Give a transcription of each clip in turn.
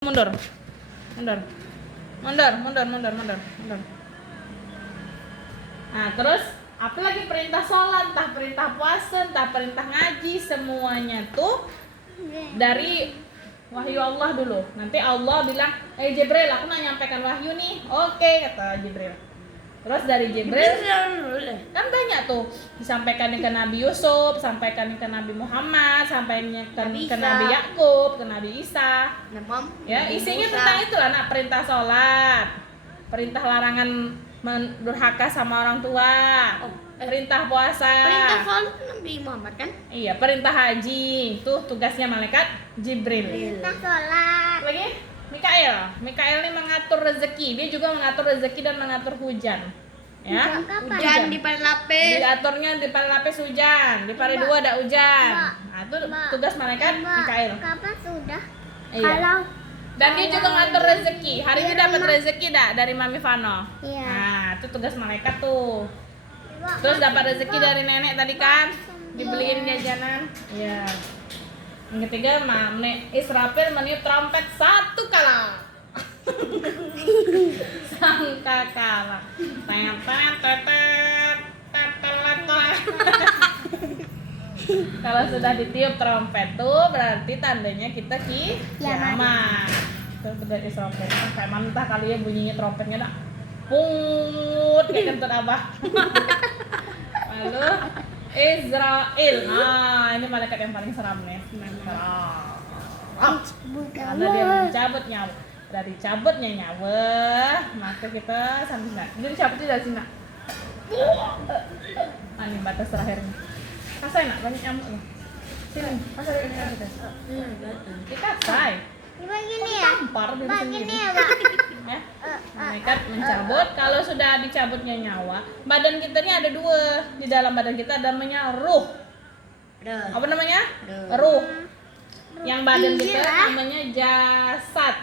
Mundur. Mundur. Mundur, mundur, mundur, mundur, mundur. Nah, terus apalagi perintah sholat, entah perintah puasa, entah perintah ngaji, semuanya tuh dari wahyu Allah dulu. Nanti Allah bilang, Jibril, aku nak nyampaikan wahyu nih. Oke, kata Jibril. Terus dari Jibril kan banyak tuh, disampaikan ke Nabi Yusuf, sampaikan ke Nabi Muhammad, sampaikan ke Nabi Yakub, ke Nabi Isa. Ya, isinya tentang itulah, nak perintah sholat, perintah larangan durhaka sama orang tua, perintah puasa. Perintah sholat Nabi Muhammad kan? Iya, perintah haji, tuh tugasnya malaikat Jibril. Perintah sholat. Lagi? Mikael ini mengatur rezeki, dia juga mengatur rezeki dan mengatur hujan. Ya, Hujan di pada lapis. diaturnya di pada lapis hujan, di pada dua ada hujan. Nah, itu tugas malaikat Mikael. Kapan sudah? Iya. Kalau Dan dia juga ngatur rezeki. Hari ini dapat rezeki dak dari Mami Vano. Iya. Nah, itu tugas malaikat tuh. Terus dapat rezeki dari nenek tadi kan, dibeliin jajanan. Iya. Yang ketiga, Israfil meniup trompet satu kala. Sangkakala. Kalau sudah ditiup trompet tuh berarti tandanya kita kiamat. Itu sudah Israfil. Kayak mantah kali ya bunyinya trompetnya dak. Pungut kayak kentut abah. Lalu Israel. Ah, ini malaikat yang paling seram nih. Karena dia mencabut nyawa. Dari cabutnya nyawa, maka kita sambil nggak. Jadi cabutnya dari sini. Ini batas terakhirnya. Kasai nak banyak nyamuk ya. Sini, kasai ini kita. Kita kasai. Begini ya? Tampar diri sendiri. Begini ya, Pak? Malaikat mencabut. Kalau sudah dicabutnya nyawa, badan kita ini ada dua. Di dalam badan kita ada namanya ruh. Apa namanya? Ruh. Yang badan kita namanya jasad.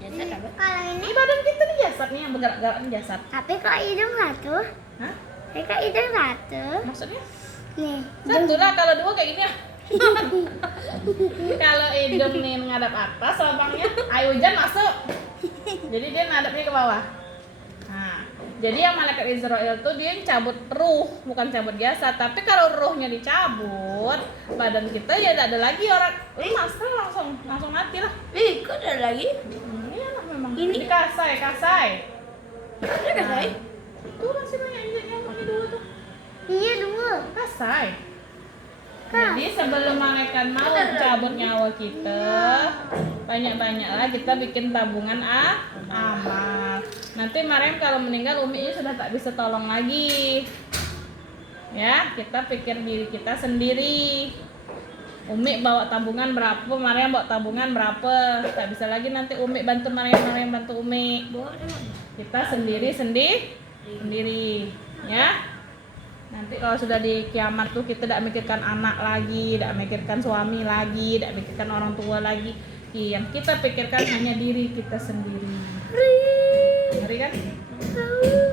Jasad apa? Kalau Ini ini, badan kita nih jasad nih, yang bergerak-gerak nih jasad. tapi kok hidung satu? Hah? Kok hidung satu? Maksudnya? Nih. Satu lah, kalau dua kayak gini ya. Kalau hidung nih ngadap atas lubangnya, air hujan masuk. Jadi dia ngadapnya ke bawah. Nah, jadi yang malaikat Israel tuh dia yang cabut ruh, bukan cabut jasad. Tapi kalau ruhnya dicabut, badan kita ya tidak ada lagi orang. Master langsung mati lah. Kok ada lagi? Ini enak memang. Ini? Ini kasai. Ada kasai? Tuh masih banyak injek nyamuknya dulu tuh. Iya, dua. Kasai. Jadi sebelum malaikat mau cabut nyawa kita, banyak-banyaklah kita bikin tabungan amal. Nanti Maryam kalau meninggal Umi sudah tak bisa tolong lagi. Ya, kita pikir diri kita sendiri. Umi bawa tabungan berapa, Maryam bawa tabungan berapa. Tak bisa lagi nanti Umi bantu Maryam bantu Umi. Kita sendiri, ya. Nanti kalau sudah di kiamat tuh kita tidak mikirkan anak lagi, tidak mikirkan suami lagi, tidak mikirkan orang tua lagi. Yang kita pikirkan hanya diri kita sendiri. Ngeri kan?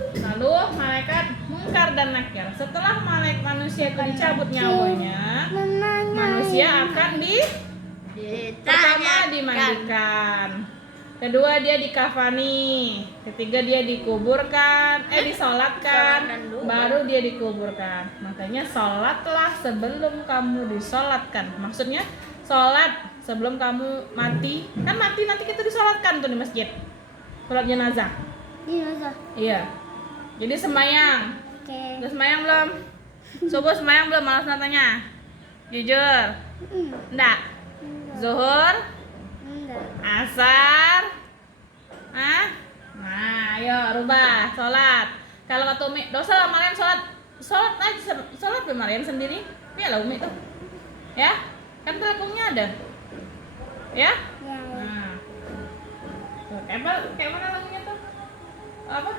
Lalu malaikat Mungkar dan Nakir. Setelah malaikat manusia itu dicabut nyawanya, manusia akan pertama dimandikan. Kedua dia dikafani, ketiga dia disolatkan, baru dia dikuburkan. Makanya sholatlah sebelum kamu disolatkan. Maksudnya sholat sebelum kamu mati. Kan mati nanti kita disolatkan tuh di masjid. Sholat jenazah. Iya. Jadi sembahyang. Oke. Udah sembahyang belum? Subuh sembahyang belum? Malas natanya. Jujur. Enggak. Zuhur. Asar. Nah, ayo rubah sholat. Kalau kata Umi, dosa lah Maryam sholat aja, sholat Maryam sendiri. Biarlah Umi tuh, ya, kan telkomnya ada, ya. Nah, tuh, kayak mana lagunya tuh? Apa?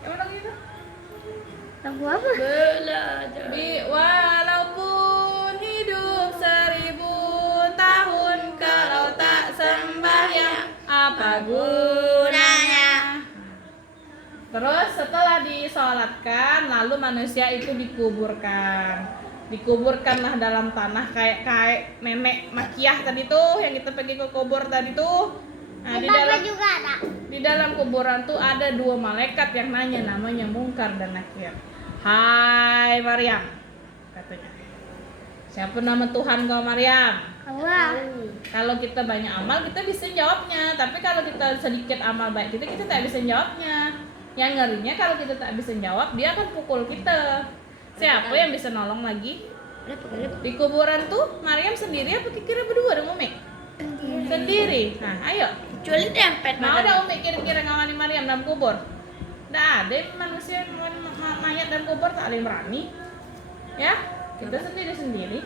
Kayak mana lagunya tuh? Lagu apa? Walaupun hidup 1000 tahun, kalau tak sembahyang apa gunanya? Terus setelah disolatkan, lalu manusia itu dikuburkan. dikuburkanlah dalam tanah kayak nenek Makiah tadi tuh yang kita pergi ke kubur tadi tuh. Nah, Papa juga ada. di dalam kuburan tuh ada dua malaikat yang nanya, namanya Mungkar dan Nakir. Hai Maryam, katanya. Siapa nama Tuhan kau Maryam? Allah. Kalau kita banyak amal kita bisa jawabnya, tapi kalau kita sedikit amal baik kita tak bisa jawabnya. Yang ngerinya kalau kita tak bisa jawab, dia akan pukul kita. Siapa yang bisa nolong lagi? Di kuburan tuh Maryam sendiri apa kira berdua dengan Umi? Sendiri. Nah, ayo. Kecuali dempet. Mau ada Umi kira-kira ngawani Maryam dalam kubur? Nggak ada manusia mayat dalam kubur, tak ada yang berani. Ya, kita sendiri-sendiri.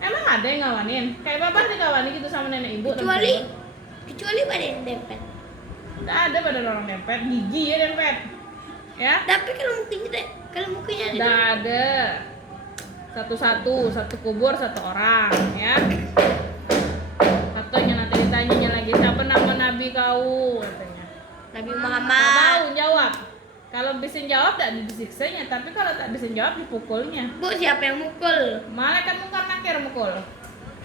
Emang ada yang ngawanin? Kayak bapak digawani gitu sama nenek ibu. Kecuali badan dempet. Nggak ada pada orang dempet, gigi ya dempet. Ya? Tapi kalau mukanya ada. Nggak ada. Satu kubur satu orang, ya. Katanya nanti ditanyanya lagi, siapa nama nabi kau? Katanya. Nabi Nggak Muhammad. tahu jawab. Kalau bisa jawab tak disiksanya, tapi kalau tak bisa jawab dipukulnya. Bu, siapa yang mukul? Malaikat Mungkar Nakir mukul.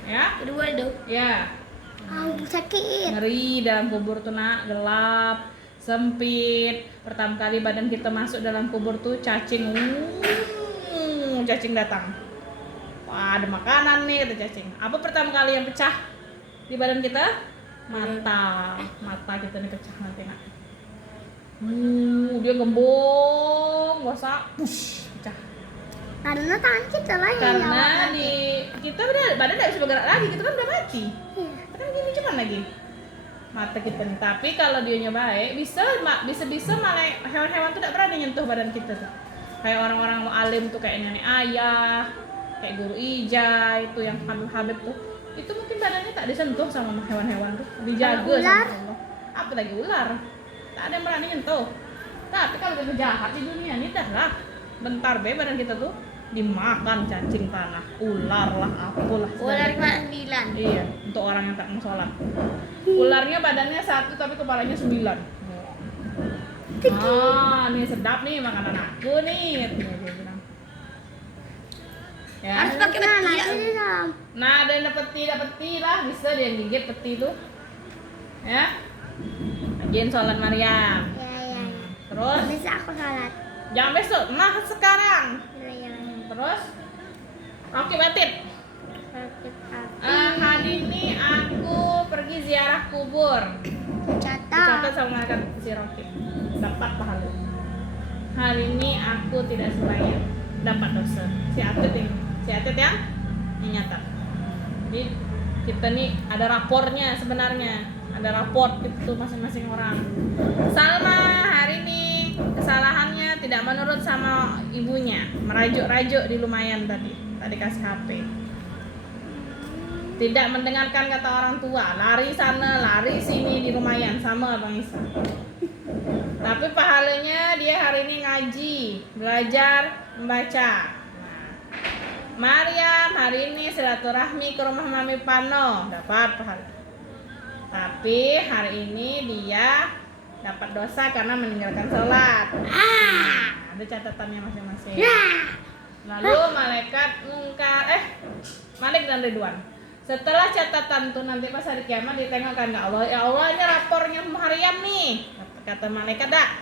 Ya? Kedua itu. Ya. Sakit. Ngeri dalam kubur tuh nak, gelap, sempit. Pertama kali badan kita masuk dalam kubur tuh cacing. Cacing datang. Wah, ada makanan nih kata cacing. Apa pertama kali yang pecah di badan kita? Mata kita nih pecah nanti nak. Dia gembong, gosak, push, pecah. Karena tangan kita lah yang Karena jawab. kita udah badan nggak bisa bergerak lagi, kita kan udah mati. Iya. Kan gini cuman lagi mata kita nih. Tapi kalau dianya baik, bisa malah hewan-hewan tuh tidak berani nyentuh badan kita tuh. Kayak orang-orang alim tuh kayak nenek ayah, kayak guru ija itu yang habib tuh. Itu mungkin badannya tak disentuh sama hewan-hewan tuh, dijaga Ular? sama Allah. Apa lagi ular? Tak ada yang berani nyentuh. Tapi kalau kita jahat di dunia ini dah lah. Bentar be badan kita tuh dimakan cacing tanah, ular lah, apalah. Ular segala. 9. Iya, untuk orang yang tak mau sholat. Ularnya badannya 1 tapi kepalanya 9. Ini sedap nih makanan aku nih. Dia bilang. Ya. Harus pakai peti ya. Nah, ada yang peti lah, bisa dia gigit peti tuh. Ya. Ajain sholat Maryam. Ya. Terus Bisa aku salat. jangan besok, nah sekarang. Ya. Terus oke batin. Hari ini aku pergi ziarah kubur. Dicatat sama malaikat si Rokib. Dapat pahala. Hari ini aku tidak sembahyang, dapat dosa. Si Atit yang nyatat. Jadi kita nih ada rapornya sebenarnya, ada raport gitu masing-masing orang. Salma hari ini kesalahannya tidak menurut sama ibunya, merajuk-rajuk di lumayan tadi kasih HP. Tidak mendengarkan kata orang tua, lari sana, lari sini di lumayan sama Bang Isa. Tapi pahalanya dia hari ini ngaji, belajar, membaca. Nah, Maryam hari ini silaturahmi ke rumah Mami Pano, dapat pahala. Tapi hari ini dia dapat dosa karena meninggalkan sholat. Ada catatannya masing-masing. Lalu malaikat Malik dan Ridwan. Setelah catatan tuh nanti pas hari kiamat ditengokkan ke Allah. Ya Allah, ini rapornya Maryam nih. Kata malaikat dah.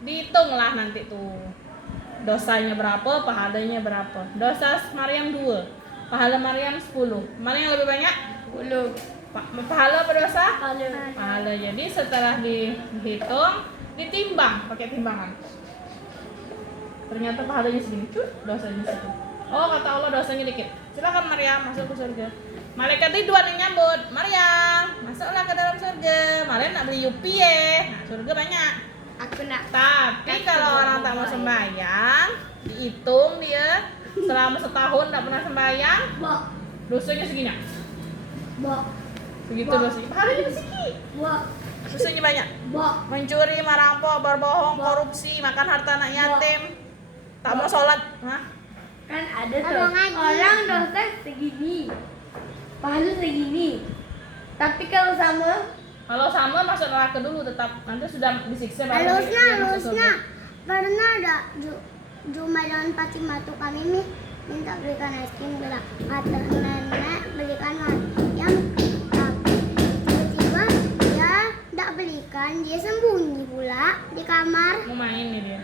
Dihitunglah nanti tuh. Dosanya berapa, pahalanya berapa. Dosa Maryam 2, pahala Maryam 10. Mana yang lebih banyak? 10. Pahala apa dosa? Pahala. Jadi setelah dihitung, ditimbang pakai timbangan. Ternyata pahalanya segini, dosanya segini. Oh, kata Allah dosanya dikit. Silakan Maryam masuk ke surga. Malaikat Ridwan yang nyambut, Maryam masuklah ke dalam surga. Maryam nak beli yupi ya. Nah, surga banyak. Aku nak. Tapi kalau orang tak mau sembahyang, dihitung dia selama setahun tak pernah sembahyang, dosanya segini. Begitu dosanya. Pahalanya sedikit. Dosanya banyak. Mencuri, merampok, berbohong, korupsi, makan harta anak yatim, tak mau sholat. Kan ada tuh orang dosa segini, pahala segini. Tapi kalau sama masuk neraka dulu tetap, nanti sudah disiksa baru halusnya dia masuk surga. pernah ada Juma dan Fatimah tuh kami nih minta belikan es krim, bilang kata nenek belikan ayam, tapi tiba-tiba dia tidak belikan, dia sembunyi pula di kamar. Mau main nih dia.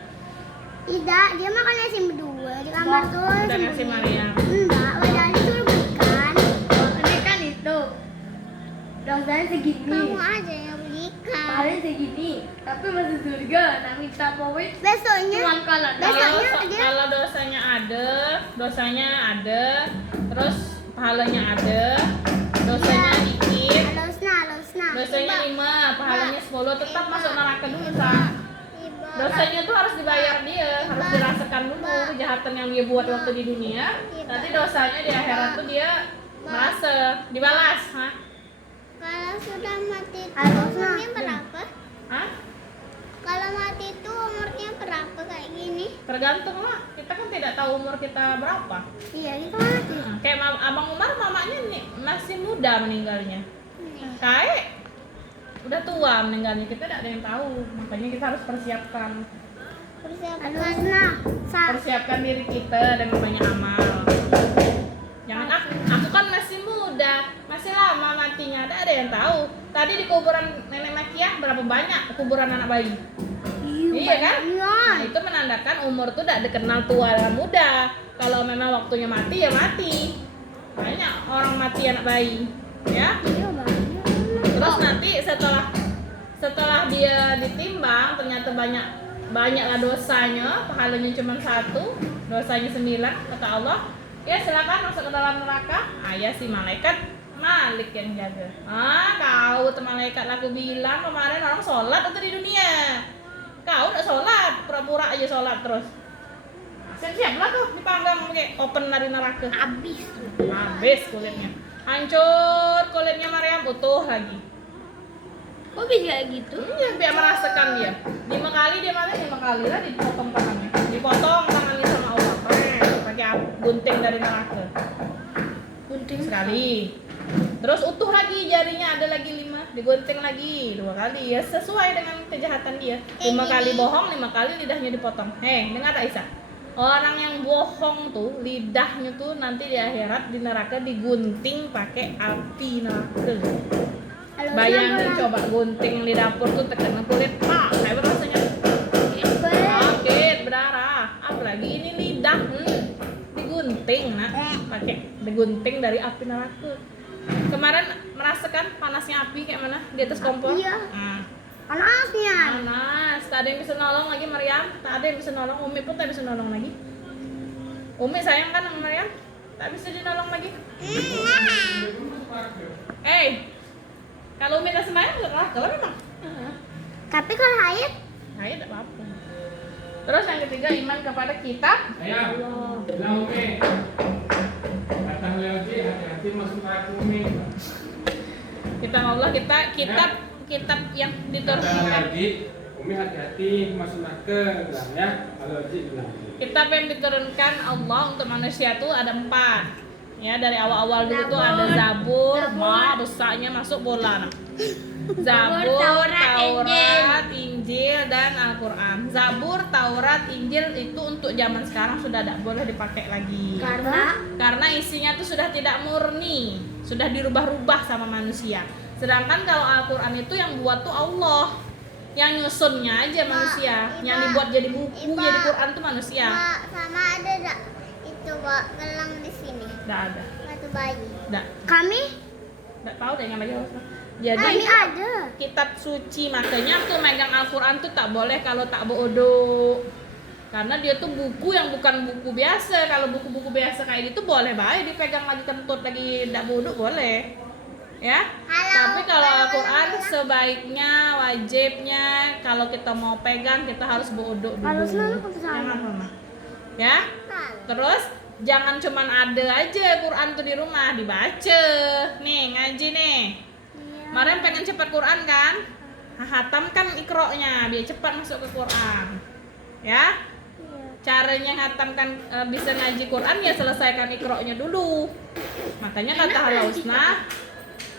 Tidak, dia makan es krim berdua di kamar tuh. Udah ngasih Maria. Enggak, padahal disuruh belikan. Ini kan itu dosanya segini. Kamu aja yang belikan. Paling segini, tapi masuk surga. Nak minta poin. Besoknya Kalau dosanya ada, terus pahalanya ada, dosanya dikit, dosanya 5, pahalanya 10, tetap masuk neraka dulu, Sa. Dosanya tuh harus dibayar dia, harus dirasakan dulu kejahatan yang dia buat waktu di dunia. Nanti dosanya di akhirat tuh dia merasa dibalas, ha? Kalau sudah mati itu umurnya berapa? Hah? Kalau mati itu umurnya berapa kayak gini? Tergantung lah, kita kan tidak tahu umur kita berapa. Iya, kita mati. Kayak Abang Umar, mamanya nih masih muda meninggalnya. Kayak udah tua meninggalnya, kita tidak ada yang tahu. Makanya kita harus persiapkan persiapkan diri kita dengan banyak amal. Jangan aku kan masih muda, masih lama matinya, tidak ada yang tahu. Tadi di kuburan nenek Makiah berapa banyak kuburan anak bayi? Iya kan? Nah, itu menandakan umur tuh tidak dikenal tua dan muda. Kalau memang waktunya mati ya mati. Banyak orang mati anak bayi, ya. Terus nanti setelah dia ditimbang ternyata banyaklah dosanya, pahalanya cuma 1, dosanya 9, kata Allah, ya silakan masuk ke dalam neraka. Ya si malaikat Malik yang jaga. Kau tuh malaikat, aku bilang kemarin orang sholat atau di dunia. Kau udah sholat, pura-pura aja sholat terus. Siap-siaplah tuh dipanggang pakai open dari neraka. Habis kulitnya. Hancur kulitnya Maryam, utuh lagi. Kok bisa gitu? Iya, biar merasakan dia. 5 kali dia malah 5 kali lah dipotong tangannya. Dipotong tangannya sama Allah. Pakai gunting dari neraka. Gunting sekali. Terus utuh lagi jarinya, ada lagi 5, digunting lagi 2 kali. Ya sesuai dengan kejahatan dia. 5 kali bohong, 5 kali lidahnya dipotong. Dengar tak Isa? Orang yang bohong tuh lidahnya tuh nanti di akhirat di neraka digunting pakai api neraka. Bayangin coba gunting di dapur tuh terkena kulit, kayak rasanya sakit, berdarah. Apalagi ini lidah, digunting, digunting dari api neraka. Kemarin merasakan panasnya api kayak mana di atas kompor? Iya. Panasnya. Panas. Tak ada yang bisa nolong lagi Maryam. Tak ada yang bisa nolong. Umi pun tak bisa nolong lagi. Umi sayang kan sama Maryam? Tak bisa dinolong lagi. Kalau Umi tak semayang nggak kelakar memang. Tapi kalau haid Tak apa-apa. Terus yang ketiga, iman kepada kitab. Bilang Umi. Kata lagi hati-hati masuk neraka Umi. Kitab Allah, kitab yang diturunkan. Lagi Umi hati-hati masuk neraka, bilang ya. Kalau Haji bilang. Kitab yang diturunkan Allah untuk manusia tuh ada 4. Ya, dari awal-awal dulu tuh ada Zabur, besarnya masuk bola. Zabur, Taurat, Injil, dan Al-Quran. Zabur, Taurat, Injil itu untuk zaman sekarang sudah tidak boleh dipakai lagi. Karena isinya tuh sudah tidak murni, sudah dirubah-rubah sama manusia. Sedangkan kalau Al-Quran itu yang buat tuh Allah, yang nyusunnya aja manusia, yang dibuat jadi buku, jadi Quran tuh manusia. sama ada enggak itu gelang di sini? Tidak ada. Batu bayi. Tidak. Kami? Tidak tahu deh yang lagi. Jadi ini ada kitab suci, makanya tuh megang Al-Quran tuh tak boleh kalau tak beodok. Karena dia tuh buku yang bukan buku biasa. Kalau buku-buku biasa kayak gitu boleh baik dipegang lagi, kentut lagi, tidak beodok boleh. Ya. Tapi kalau Al-Quran sebaiknya, wajibnya kalau kita mau pegang kita harus beodok dulu. Jangan mama. Ya. Terus jangan cuman ada aja Quran tuh di rumah, dibaca. Nih, ngaji nih. Kemarin pengen cepat Quran kan? Hatamkan ikroknya biar cepat masuk ke Quran. Ya? Caranya hatamkan bisa ngaji Quran ya selesaikan ikroknya dulu. Makanya kata Halausna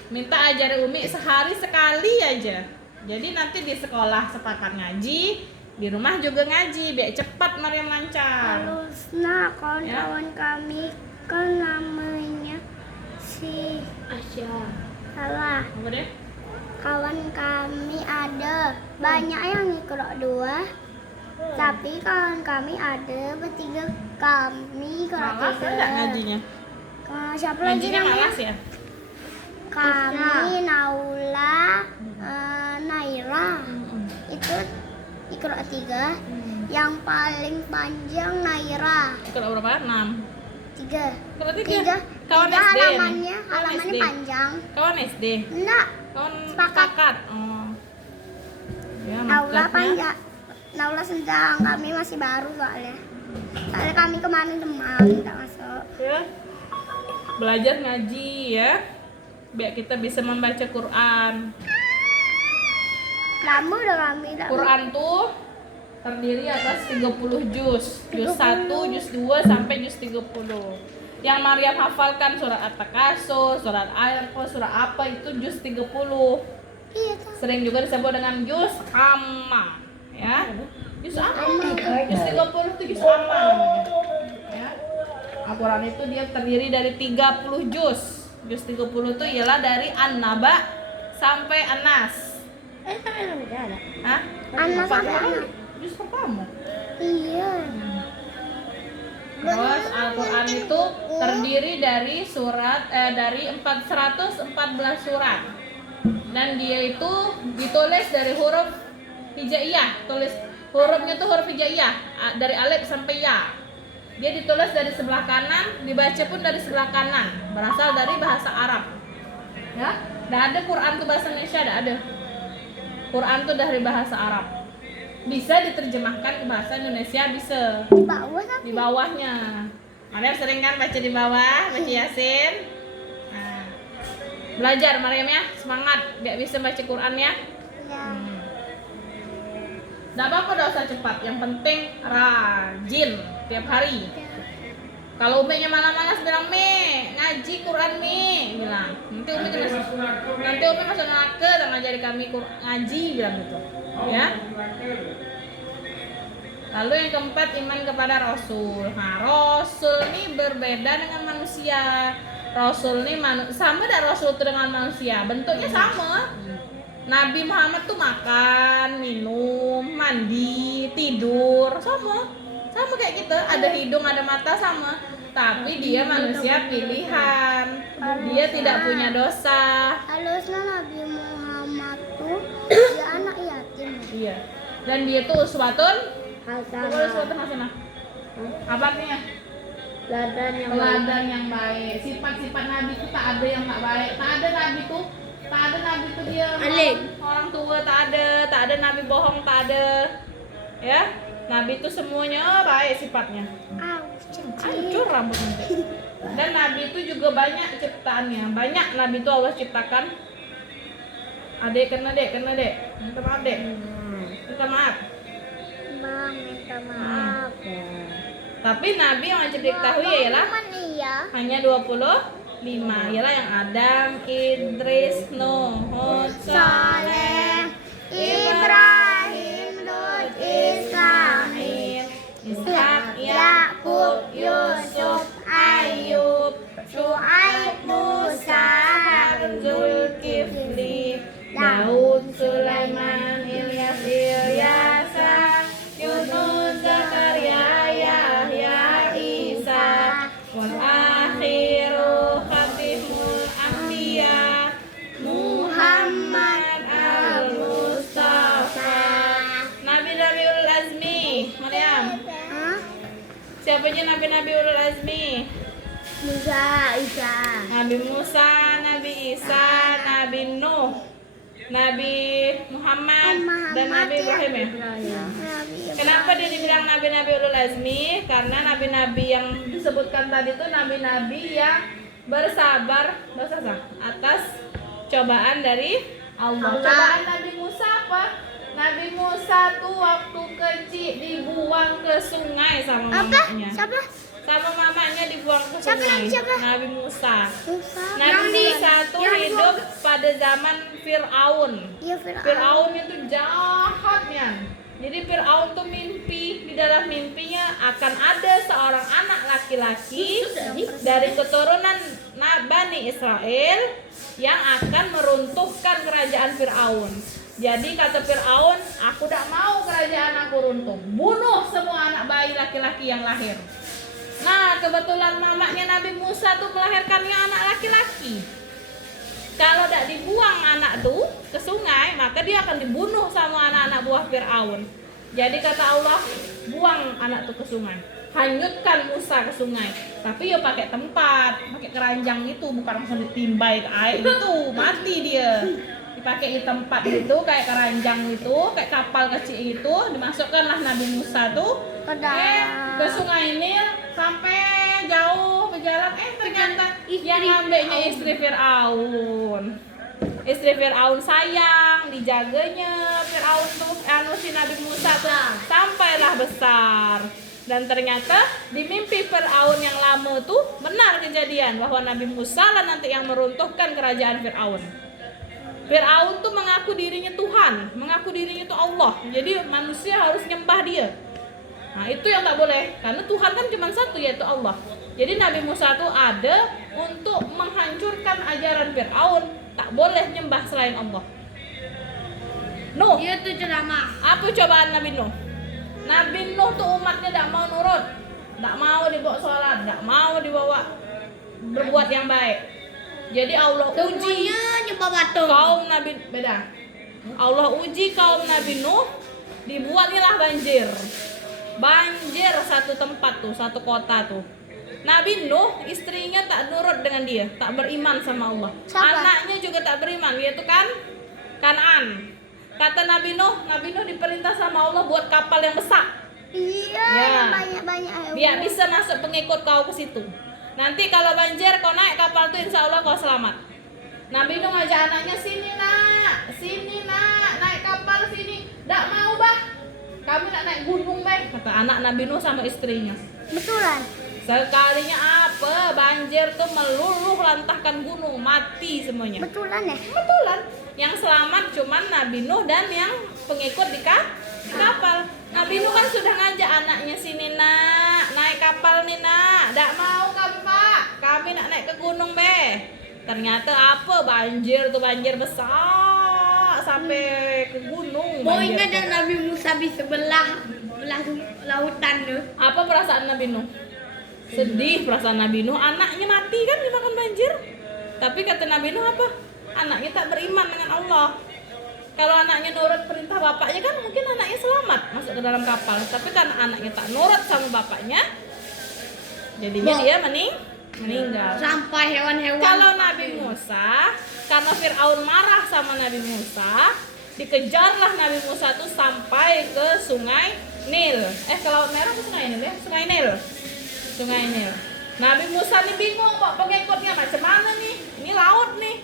minta ajari Umi sehari sekali aja. Jadi nanti di sekolah sepakat ngaji, Di rumah juga ngaji biar cepat Maryam lancar. Halusna kawan-kawan kami kan namanya si Asya. salah. Apa deh? Kawan kami ada banyak yang ikut 2, tapi kawan kami ada bertiga. Kami ikut Malas enggak ngajinya? Siapa lagi Ngajinya namanya? malas ya? Kami Naula, Naira itu ikut 3. Yang paling panjang Naira Ikut berapa? 6. 3. Ikut 3. Tiga Kawan SD halamannya, nih? halamannya SD. panjang. Kawan SD. Enggak, Kawan Sepakat. sepakat. Oh. Ya, Naula makanya. panjang. Naula sedang, kami masih baru soalnya. Soalnya kami kemarin demam, tidak masuk. Ya. Belajar ngaji ya. Biar kita bisa membaca Quran. Lama udah kami tidak. Quran tuh terdiri atas 30 juz. Juz 1, juz 2 sampai juz 30. Yang Maryam hafalkan surat At-Takasur, surat Al-Qur'an, surat apa itu juz 30. Iya tuh. Sering juga disebut dengan juz amma, ya. Juz amma. Juz 30 itu juz amma namanya. Ya. Al-Qur'an itu dia terdiri dari 30 juz. Juz 30 itu ialah dari An-Naba sampai An-Nas. Hah? Anak sampai anak. Juz pertama. Iya. Terus Al-Qur'an itu terdiri dari dari 114 surat. Dan dia itu ditulis dari huruf hijaiyah. Tulis hurufnya tuh huruf hijaiyah dari alif sampai ya. Dia ditulis dari sebelah kanan, dibaca pun dari sebelah kanan. Berasal dari bahasa Arab. Ya, enggak ada Quran tuh bahasa Indonesia, enggak ada. Quran tuh dari bahasa Arab. Bisa diterjemahkan ke bahasa Indonesia, bisa. Di bawah tapi. Di bawahnya. Maryam sering kan baca di bawah, baca Yasin. Nah, belajar Maryam ya, semangat biar bisa baca Quran ya. Ya. Nggak apa-apa, nggak usah cepat. Yang penting rajin tiap hari. Kalau Umi-nya malas-malas bilang, "Mi, ngaji Quran Mi," bilang. Nanti Umi masuk neraka dan ngajari kami ngaji, bilang gitu. Ya. Lalu yang keempat, iman kepada Rasul. Nah, Rasul ini berbeda dengan manusia. Rasul ini sama dan Rasul itu dengan manusia. Bentuknya sama. Nabi Muhammad tuh makan, minum, mandi, tidur, sama kayak kita. Ada hidung, ada mata, sama. Tapi dia manusia pilihan. Dia tidak punya dosa. Halusnya Nabi Muhammad tuh dia anak yatim. Iya. Dan dia tuh uswatun Hasanah. boleh uswatun hasanah. Apa artinya? Teladan yang baik. Sifat-sifat Nabi itu tak ada yang tak baik. Tak ada Nabi tuh dia orang tua, tak ada Nabi bohong, tak ada. Ya. Nabi itu semuanya baik sifatnya. Hancur rambutnya. Dan Nabi itu juga banyak ciptaannya. Banyak Nabi itu Allah ciptakan. Adek kena dek. Minta maaf dek. Minta maaf. Bang, minta maaf. Tapi Nabi yang wajib diketahui ialah hanya 25. Ialah yang Adam, Idris, Nuh, Hud, Saleh, Ibrahim, Lut, Ismail, Ishak, Yakub, Yusuf, Ayub, Syuaib, Musa, Harun, Zulkifli, Daud, Sulaiman, Ilyas, Ilyasa, Yunus, Zakaria, Yahya, Isa, wal akhiru khatimul anbiya, Muhammad al-Mustafa. Nabi Ulul Azmi, Maryam. Siapa aja Nabi Ulul Azmi? Isa. Nabi Musa, Nabi Isa, Nabi Nuh, Nabi Muhammad, dan Nabi Ibrahim ya. Kenapa dia dibilang nabi-nabi ulul azmi? Karena nabi-nabi yang disebutkan tadi itu nabi-nabi yang bersabar atas cobaan dari Allah. Cobaan Nabi Musa apa? Nabi Musa tuh waktu kecil dibuang ke sungai sama mamanya. Siapa? Sama mamanya dibuang ke Siapa, sungai. siapa? Nabi Musa. Musa. Nabi Musa tuh hidup pada zaman Fir'aun. Iya, Fir'aun. Fir'aun itu jahatnya. Jadi Fir'aun tuh mimpi, di dalam mimpinya akan ada seorang anak laki-laki dari keturunan Bani Israel yang akan meruntuhkan kerajaan Fir'aun. Jadi kata Fir'aun, aku tidak mau kerajaan aku runtuh. Bunuh semua anak bayi laki-laki yang lahir. Nah, kebetulan mamaknya Nabi Musa tuh melahirkannya anak laki-laki. Kalau tidak dibuang anak tuh ke sungai, maka dia akan dibunuh sama anak-anak buah Fir'aun. Jadi kata Allah, buang anak tuh ke sungai. Hanyutkan Musa ke sungai. Tapi ya pakai tempat, pakai keranjang itu, bukan langsung ditimbai ke air gitu, mati dia. Dipakai di tempat itu, kayak keranjang itu, kayak kapal kecil itu, dimasukkanlah Nabi Musa tuh ke sungai Nil sampai jauh berjalan, ternyata yang ngambilnya istri Fir'aun. Istri Fir'aun sayang, dijaganya Fir'aun tuh, si Nabi Musa tuh sampailah besar. Dan ternyata di mimpi Fir'aun yang lama tuh benar kejadian bahwa Nabi Musa lah nanti yang meruntuhkan kerajaan Fir'aun. Fir'aun tuh mengaku dirinya Tuhan, mengaku dirinya tuh Allah. Jadi manusia harus nyembah dia. Nah itu yang tak boleh, karena Tuhan kan cuma satu, yaitu Allah. Jadi Nabi Musa tuh ada untuk menghancurkan ajaran Fir'aun, tak boleh nyembah selain Allah. Nuh, Dia tuh ceramah. apa cobaan Nabi Nuh? Nabi Nuh tuh umatnya tak mau nurut, tak mau dibawa sholat, tak mau dibawa berbuat yang baik. Jadi Allah uji Semuanya nyembah batu. kaum Nabi, beda. Allah uji kaum Nabi Nuh, dibuatlah banjir. Banjir satu tempat tuh, satu kota tuh. Nabi Nuh istrinya tak nurut dengan dia, tak beriman sama Allah. Siapa? Anaknya juga tak beriman, yaitu Kan'an. Kata Nabi Nuh diperintah sama Allah buat kapal yang besar. Iya, Ya. yang banyak-banyak. Biar bisa masuk pengikut kau ke situ. Nanti kalau banjir kau naik kapal tuh insya Allah kau selamat. Nabi Nuh ngajak anaknya, sini nak, naik kapal sini. Nggak mau bah, kamu nak naik gunung bah, kata anak Nabi Nuh sama istrinya. Betulan. Sekalinya apa, banjir tuh meluluh lantahkan gunung, mati semuanya. Betulan ya? Betulan. Yang selamat cuman Nabi Nuh dan yang pengikut di kapal. Nabi Nuh kan sudah ngajak anaknya, sini nak, naik kapal nih nak. Nggak mau kamu pak, kami nak naik ke gunung be. Ternyata apa, banjir tuh, banjir besar sampai ke gunung. Mau banjir ingat tuh. dan Nabi Musa di sebelah lautan tuh. Apa perasaan Nabi Nuh? Sedih perasaan Nabi Nuh, anaknya mati kan dimakan banjir. Tapi kata Nabi Nuh apa? Anaknya tak beriman dengan Allah. Kalau anaknya nurut perintah bapaknya kan mungkin anaknya selamat masuk ke dalam kapal. Tapi karena anaknya tak nurut sama bapaknya, jadinya dia meninggal. Sampai hewan-hewan. Kalau Nabi Musa, karena Fir'aun marah sama Nabi Musa, dikejarlah Nabi Musa tuh sampai ke Sungai Nil. Ke Laut Merah atau Sungai Nil ya? Sungai Nil. Nabi Musa nih bingung kok pengikutnya macam mana nih? Ini laut nih.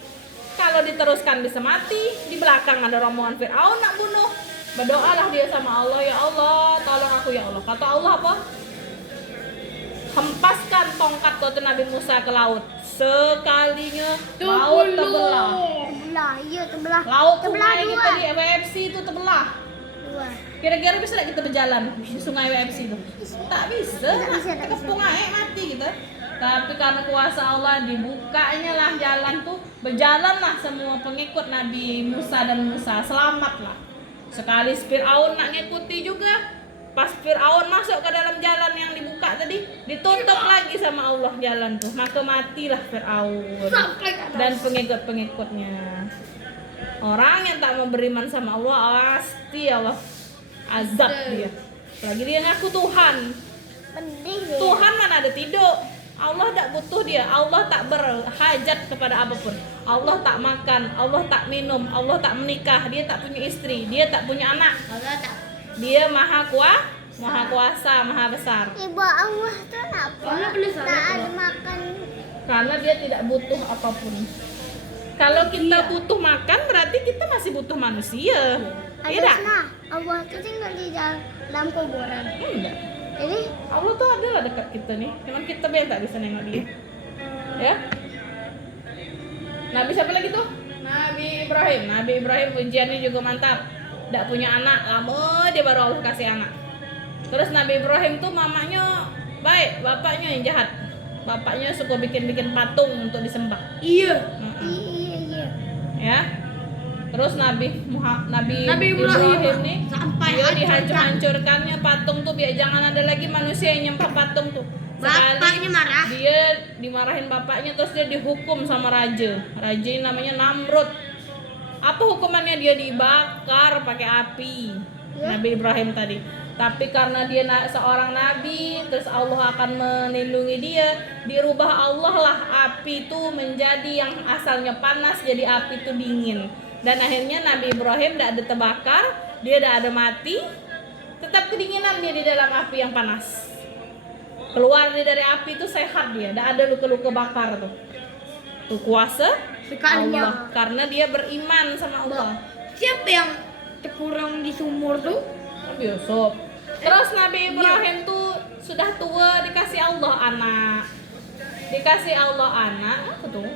Kalau diteruskan bisa mati. Di belakang ada rombongan Fir'aun nak bunuh. Berdoalah dia sama Allah, ya Allah, tolong aku ya Allah. Kata Allah apa? Hempaskan tongkat kota Nabi Musa ke laut. Sekalinya laut terbelah. Terbelah, iya terbelah. Laut Terbelah sungai dua. kita di WFC itu terbelah. Dua. Kira-kira bisa tidak kita berjalan di sungai WFC itu? Tak bisa. Tak bisa, tak bisa. Kepung aja mati kita. Tapi karena kuasa Allah dibukanya lah jalan tuh, berjalanlah semua pengikut Nabi Musa dan Musa, selamatlah. Sekali Fir'aun nak ngikuti juga, pas Fir'aun masuk ke dalam jalan yang dibuka tadi, ditutup lagi sama Allah jalan tuh, maka matilah Fir'aun Sampai ke atas. dan pengikut-pengikutnya. Orang yang tak mau beriman sama Allah, pasti Allah azab dia. Lagi dia ngaku Tuhan. Pedih ya. Tuhan mana ada tidur. Allah tak butuh dia. Allah tak berhajat kepada apapun. Allah tak makan, Allah tak minum, Allah tak menikah, dia tak punya istri, dia tak punya anak. Allah tak. Dia maha kuasa, maha besar. Ibu Allah tuh apa? Allah boleh salah, Tak ada Allah. makan. Karena dia tidak butuh apapun. Kalau kita butuh makan, berarti kita masih butuh manusia. Ada Tidak? sana. Allah tuh tinggal di dalam kuburan. Enggak. Jadi Allah tuh ada lah dekat kita nih. Cuman kita biar tak bisa nengok dia. Ya. Nabi siapa lagi tuh? Nabi Ibrahim. Nabi Ibrahim ujiannya juga mantap. Nggak punya anak, lama dia baru Allah kasih anak. Terus Nabi Ibrahim tuh mamanya baik, bapaknya yang jahat. Bapaknya suka bikin-bikin patung untuk disembah. Iya. Mm-mm. Ya. Terus Nabi Nabi Ibrahim nih sampai dia hancurkan. dihancur-hancurkannya patung tuh biar jangan ada lagi manusia yang nyembah patung tuh. Bapaknya marah. Dia dimarahin bapaknya, terus dia dihukum sama raja. Raja ini namanya Namrud. Apa hukumannya? Dia dibakar pakai api. Nabi Ibrahim tadi. Tapi karena dia seorang nabi, terus Allah akan melindungi dia, dirubah Allah lah api itu menjadi yang asalnya panas jadi api itu dingin. Dan akhirnya Nabi Ibrahim tidak ada terbakar, dia tidak ada mati, tetap kedinginan dia di dalam api yang panas. Keluar dia dari api itu sehat dia, tidak ada luka-luka bakar tuh. Tuh kuasa Allah, karena dia beriman sama Allah. Siapa yang terkurang di sumur tuh? Biasa. Terus Nabi Ibrahim tuh sudah tua, dikasih Allah anak. Dikasih Allah anak, apa tuh?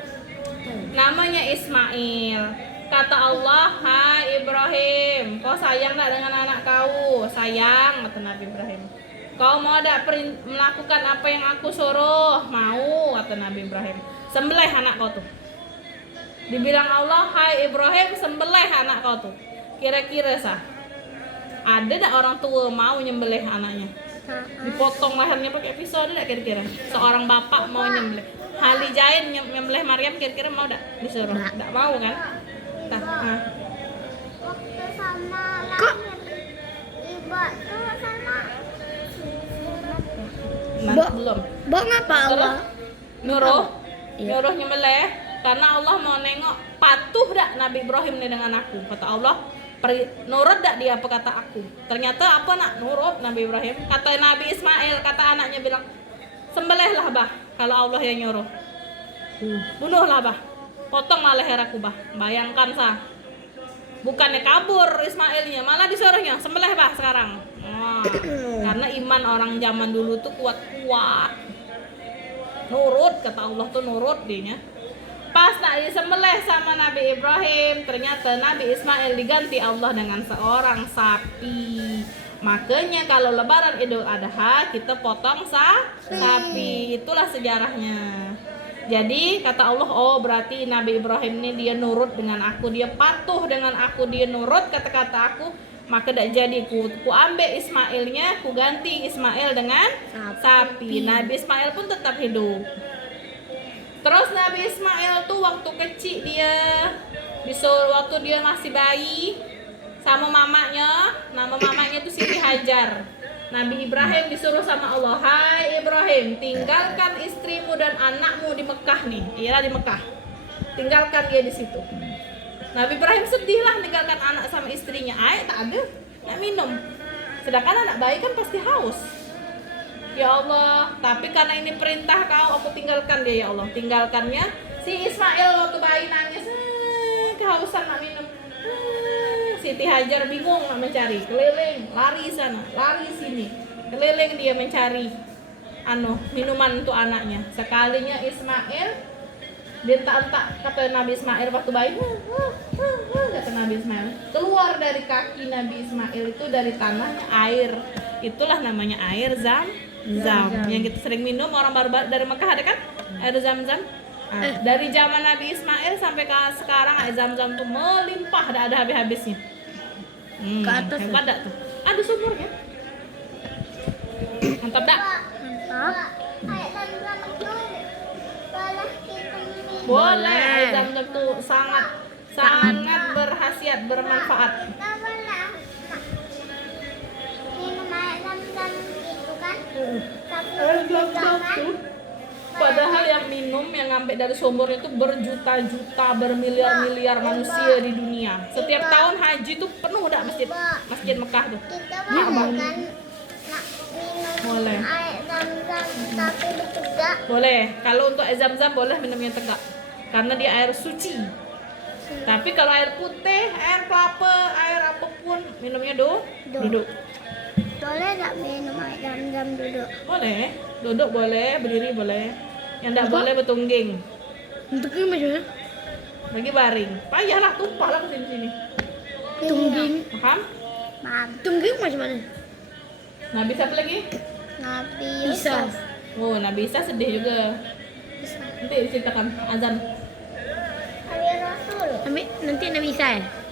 Namanya Ismail. Kata Allah, "Hai Ibrahim, kau sayang tak dengan anak kau?" "Sayang," kata Nabi Ibrahim. "Kau mau tak melakukan apa yang aku suruh?" "Mau," kata Nabi Ibrahim. "Sembelih anak kau tuh." Dibilang Allah, "Hai Ibrahim, sembelih anak kau tuh." Kira-kira sah? Ada tak orang tua mau nyembelih anaknya? Dipotong lehernya pakai pisau, ada tak kira-kira? Seorang bapak mau nyembelih. Hali Jain nyembelih Maryam, kira-kira mau tak disuruh? Tak mau kan? Nah. Waktu sama lahir ibu tuh sama Belum. Ngapa Allah? Nyuruh nyembelih karena Allah mau nengok patuh tak Nabi Ibrahim nih dengan aku. Kata Allah, nurut tak dia apa kata aku. Ternyata apa nak? Nurut Nabi Ibrahim. Kata Nabi Ismail, kata anaknya bilang, "Sembelihlah bah kalau Allah yang nyuruh. Bunuhlah bah. Potonglah leher aku bah." Bayangkan sah. Bukannya kabur Ismailnya, malah disuruhnya sembelih bah sekarang. Karena iman orang zaman dulu tuh kuat-kuat. Nurut, kata Allah tuh nurut dinya. Pas nak disembelih sama Nabi Ibrahim, ternyata Nabi Ismail diganti Allah dengan seorang sapi. Makanya kalau Lebaran Idul Adha kita potong sapi. Itulah sejarahnya. Jadi kata Allah, oh berarti Nabi Ibrahim ini dia nurut dengan aku, dia patuh dengan aku, dia nurut kata-kata aku. Maka tidak jadi ku ambil Ismailnya, ku ganti Ismail dengan sapi. Nabi Ismail pun tetap hidup. Terus Nabi Ismail tuh waktu kecil dia disuruh, waktu dia masih bayi sama mamanya, nama mamanya tuh Siti Hajar. Nabi Ibrahim disuruh sama Allah, "Hai Ibrahim, tinggalkan istrimu dan anakmu di Mekah nih." Iya, di Mekah. Tinggalkan dia di situ. Nabi Ibrahim sedih lah meninggalkan anak sama istrinya. Air tak ada, nak minum. Sedangkan anak bayi kan pasti haus. Ya Allah, tapi karena ini perintah kau, aku tinggalkan dia ya Allah. Tinggalkannya. Si Ismail waktu bayi nangis, kehausan nak minum. Siti Hajar bingung nak mencari, keliling, lari sana, lari sini, keliling dia mencari minuman untuk anaknya. Sekalinya Ismail, dia tak kata Nabi Ismail waktu bayi, kata Nabi Ismail, keluar dari kaki Nabi Ismail itu dari tanahnya air. Itulah namanya air Zam. Yang kita sering minum orang baru dari Mekah ada kan? Air Zam-Zam. Dari zaman Nabi Ismail sampai ke sekarang air Zam-Zam tuh melimpah, tidak ada habis-habisnya. Ke atas hebat dak tuh. Ada sumurnya. Mantap dak? Mantap. Air Zam-Zam itu boleh kita minum. Boleh. Air Zam-Zam tuh sangat berkhasiat, bermanfaat. Kita boleh minum air Zam-Zam itu kan? Air Zam-Zam tuh padahal yang minum, yang ngambil dari sumur itu berjuta-juta, bermiliar-miliar manusia di dunia. Setiap tahun haji tuh penuh dak masjid Mekah tuh. Kita boleh kan nak minum Boleh. air Zam-Zam tapi ditegak. Boleh. Kalau untuk air Zam-Zam boleh minumnya tegak. Karena dia air suci. Tapi kalau air putih, air kelapa, air apapun minumnya duduk. Boleh tak minum air Zam-Zam duduk? Boleh. Duduk boleh, berdiri boleh. Yang tidak boleh bertungging. Untuk gimana? Bagi baring. Payahlah, tumpahlah ke sini-sini. Tungging. Paham? Maaf. Tunggu macam mana? Nabi siapa lagi? Nabi Isa. Yusuf. Oh, Nabi Isa sedih juga. Nanti diceritakan azan. Nabi Rasul. Nanti Nabi Isa ya?